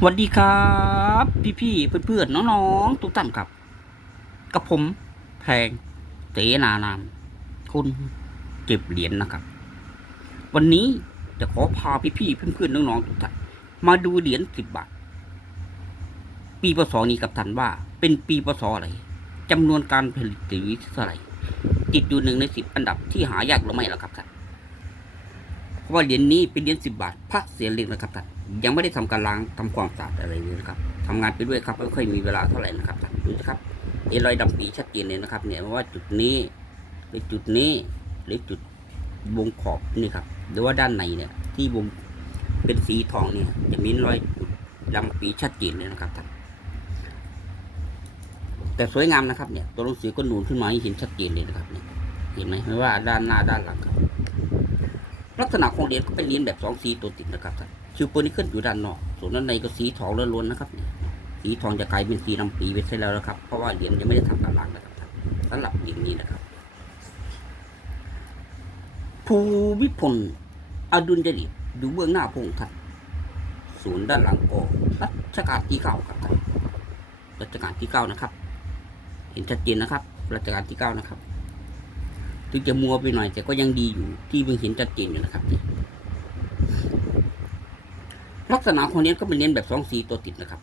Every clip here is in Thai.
สวัสดีครับ พี่ๆเพื่อนๆน้องๆทุกท่านครับ กับผมแพงเสนานามคุณเก็บเหรียญนะครับ วันนี้จะขอพาพี่ๆเพื่อนๆน้องๆทุกท่านมาดูเหรียญสิบบาท ปีพศนี้กับท่านว่า เป็นปีพศอะไรจำนวนการผลิตหรือเท่าไหร่ติดอยู่หนึ่งในสิบอันดับที่หายากหรือไม่ล่ะครับท่านเพราะ ว่าเหรียญนี้เป็นเหรียญสิบบาทพระเสียเหล็กนะครับท่านยังไม่ได้ทำการล้างทำความสะอาดอะไรเลยนะครับทำงานไปด้วยครับไม่ค่อยมีเวลาเท่าไหร่นะครับท่านดูนะครับเอรอยดำปีชัดเจนเลยนะครับ เนี่ยว่าจุดนี้หรือจุดนี้หรือจุดวงขอบนี่ครับหรือว่าด้านในเนี่ย ที่วงเป็นสีทองเนี่ย จะมีรอยจุดดำปีชัดเจนเลยนะครับท่านแต่สวยงามนะครับเนี่ยตัวหนังสือก็นูนขึ้นมาให้เห็นชัดเจนเลยนะครับเนี่ยเห็นไหมไม่ว่าด้านหน้าด้านหลังครับ ลักษณะของเหรียญก็เป็นเหรียญแบบสองสีตัวติดนะครับท่านชื่อโปรนิเคิลอยู่ด้านนอก ส่วนด้านในก็สีทองล้วนๆนะครับสีทองจะกลายเป็นสีน้ำปีไปเสียแล้วนะครับ เพราะว่าเหรียญยังไม่ได้ทำการล้างนะครับท่านสำหรับเหรียญนี้นะครับภูมิพลอดุลยเดชอยู่เบื้องหน้าพงค์ท่านศูนย์ด้านหลังก็รัชกาลที่เก้าครับท่านรัชกาลที่เก้านะครับ เห็นชัดเจนนะครับ รัชกาลที่เก้านะครับ ถึงจะมัวไปหน่อย แต่ก็ยังดีอยู่ที่เพิ่งเห็นชัดเจนอยู่นะครับนี่ลักษณะของเหรียก็เป็นเหรียแบบสองสีตัวติดนะครับ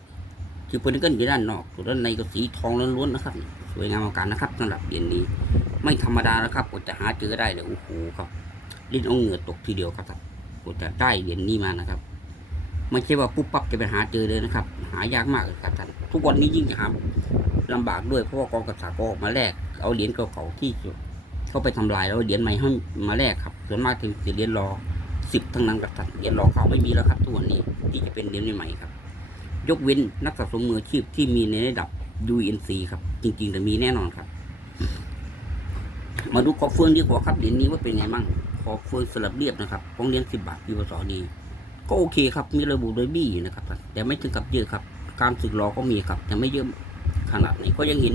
คือปืนก็อยู่ด้านนอกส่วนด้านในก็สีทองล้วนๆนะครับ สวยงามอลังการนะครับสำหรับเหรียญนี้ ไม่ธรรมดานะครับกว่าจะหาเจอได้เลยโอ้โหครับลิ้นเอาเหงื่อตกทีเดียวครับกว่าจะได้เหรียญนี้มานะครับไม่ใช่ว่าปุ๊บปั๊บจะไปหาเจอเลยนะครับ หายากมากครับท่านทุกวันนี้ยิ่งหาลำบากด้วยเพราะว่ากองกริย์ก็ออกมาแลกเอาเหรียญเก่าๆที่ เข้าไปทำลายแล้วเหรียญใหม่ให้มาแลกครับส่วนมากถึงจะเหรียญรอสิบทั้งนั้นกับท่านเหรียญรอเก่าไม่มีแล้วครับตัวนนี้ที่จะเป็นเหรียญใหม่ครับ ยกเว้นนักสะสมมืออาชีพที่มีในระดับ UNC ครับ จริงๆแต่มีแน่นอนครับ มาดูขอเฟืองดีกว่าครับเหรียญนี้ว่าเป็นไงมั่งขอเฟืองสลับเรียบนะครับของเหรียญสิบบาทปีพศนี้ก็โอเคครับมีระบุโดยบี้อยู่นะครับ แต่ไม่ถึงกับเยอะครับ การสึกรอก็มีครับ แต่ไม่เยอะขนาดไหนก็ยังเห็น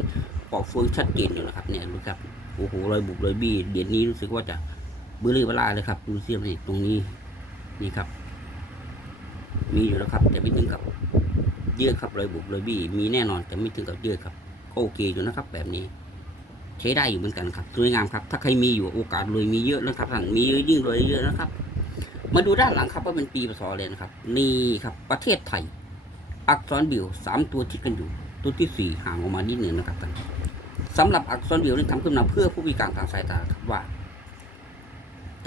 ขอเฟืองชัดเจนอยู่นะครับเนี่ยดูครับ โอ้โหรอยบุบรอยบี้เดี๋ยวนี้รู้สึกว่าจะเบื่อเวลาเลยครับดูเสียมนี่ตรงนี้นี่ครับ มีอยู่แล้วครับ แต่ไม่ถึงกับเยอะครับรอยบุบรอยบี้มีแน่นอนแต่ไม่ถึงกับเยอะครับก็โอเคอยู่นะครับ แบบนี้ ใช้ได้อยู่เหมือนกันครับสวยงามครับ ถ้าใครมีอยู่โอกาสรวยมีเยอะนะครับท่านมีเยอะยิ่งรวยเยอะนะครับ มาดูด้านหลังครับว่าเป็นปีพศเลยนะครับ นี่ครับ ประเทศไทย อักษรบิวสามตัวที่กันอยู่ ตัวที่สี่ห่างออกมานิดหนึ่งนะครับท่าน สำหรับอักษรเดียวนี่ทำขึ้นมาเพื่อผู้พิการทางสายตาครับว่า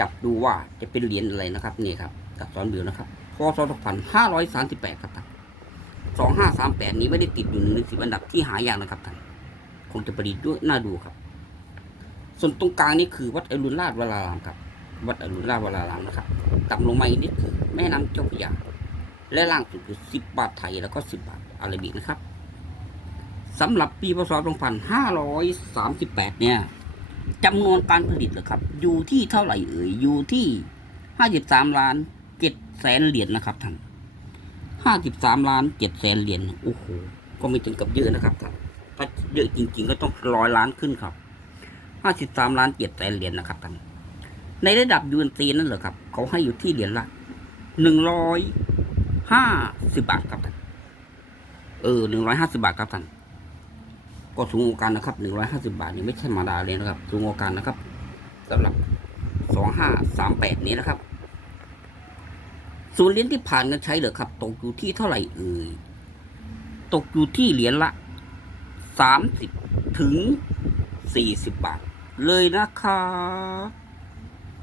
จับดูว่าจะเป็นเหรียญอะไรนะครับนี่ครับอักษรเดียวนะครับพศ2538ครับท่าน2538 นี้ไม่ได้ติดอยู่หนึ่งในสิบอันดับที่หายากนะครับท่านคงจะประดิษฐ์ด้วยน่าดูครับ ส่วนตรงกลางนี่คือวัดอรุณราชวรารามครับ วัดอรุณราชวรารามนะครับต่ำลงมาอีกนิดคือแม่น้ำเจ้าพระยาและล่างสุดคือสิบาทไทยแล้วก็สิบบาทอาราบิกนะครับ สำหรับปีพศ2538 เนี่ยจำนวนการผลิตเหรอครับ อยู่ที่เท่าไหร่เอ่ยอยู่ที่ 53 ล้าน7แสนเหรียญนะครับท่าน53 ล้าน7แสนเหรียญโอ้โหก็ไม่ถึงกับเยอะนะครับท่านถ้าเยอะจริง ๆ ก็ต้องร้อยล้านขึ้นครับ 53 ล้าน7แสนเหรียญนะครับท่านในระดับยูเอ็นซีนั่นเหรอครับ เขาให้อยู่ที่เหรียญละ150บาทครับท่านเออ150บาทครับท่าน ก็สูงโอกากันนะครับหนึ่งร้อยห้าสิบาทนี่ไม่ใช่มาดาเลยนะครับ สูงโอกากันนะครับสำหรับสองห้าสามแปดนี้นะครับส่วนเหรียญที่ผ่านกันใช้เหรอครับ ตกอยู่ที่เท่าไหร่เอ่ยตกอยู่ที่เหรียญละสามสิบถึงสี่สิบบาท เลยนะครับ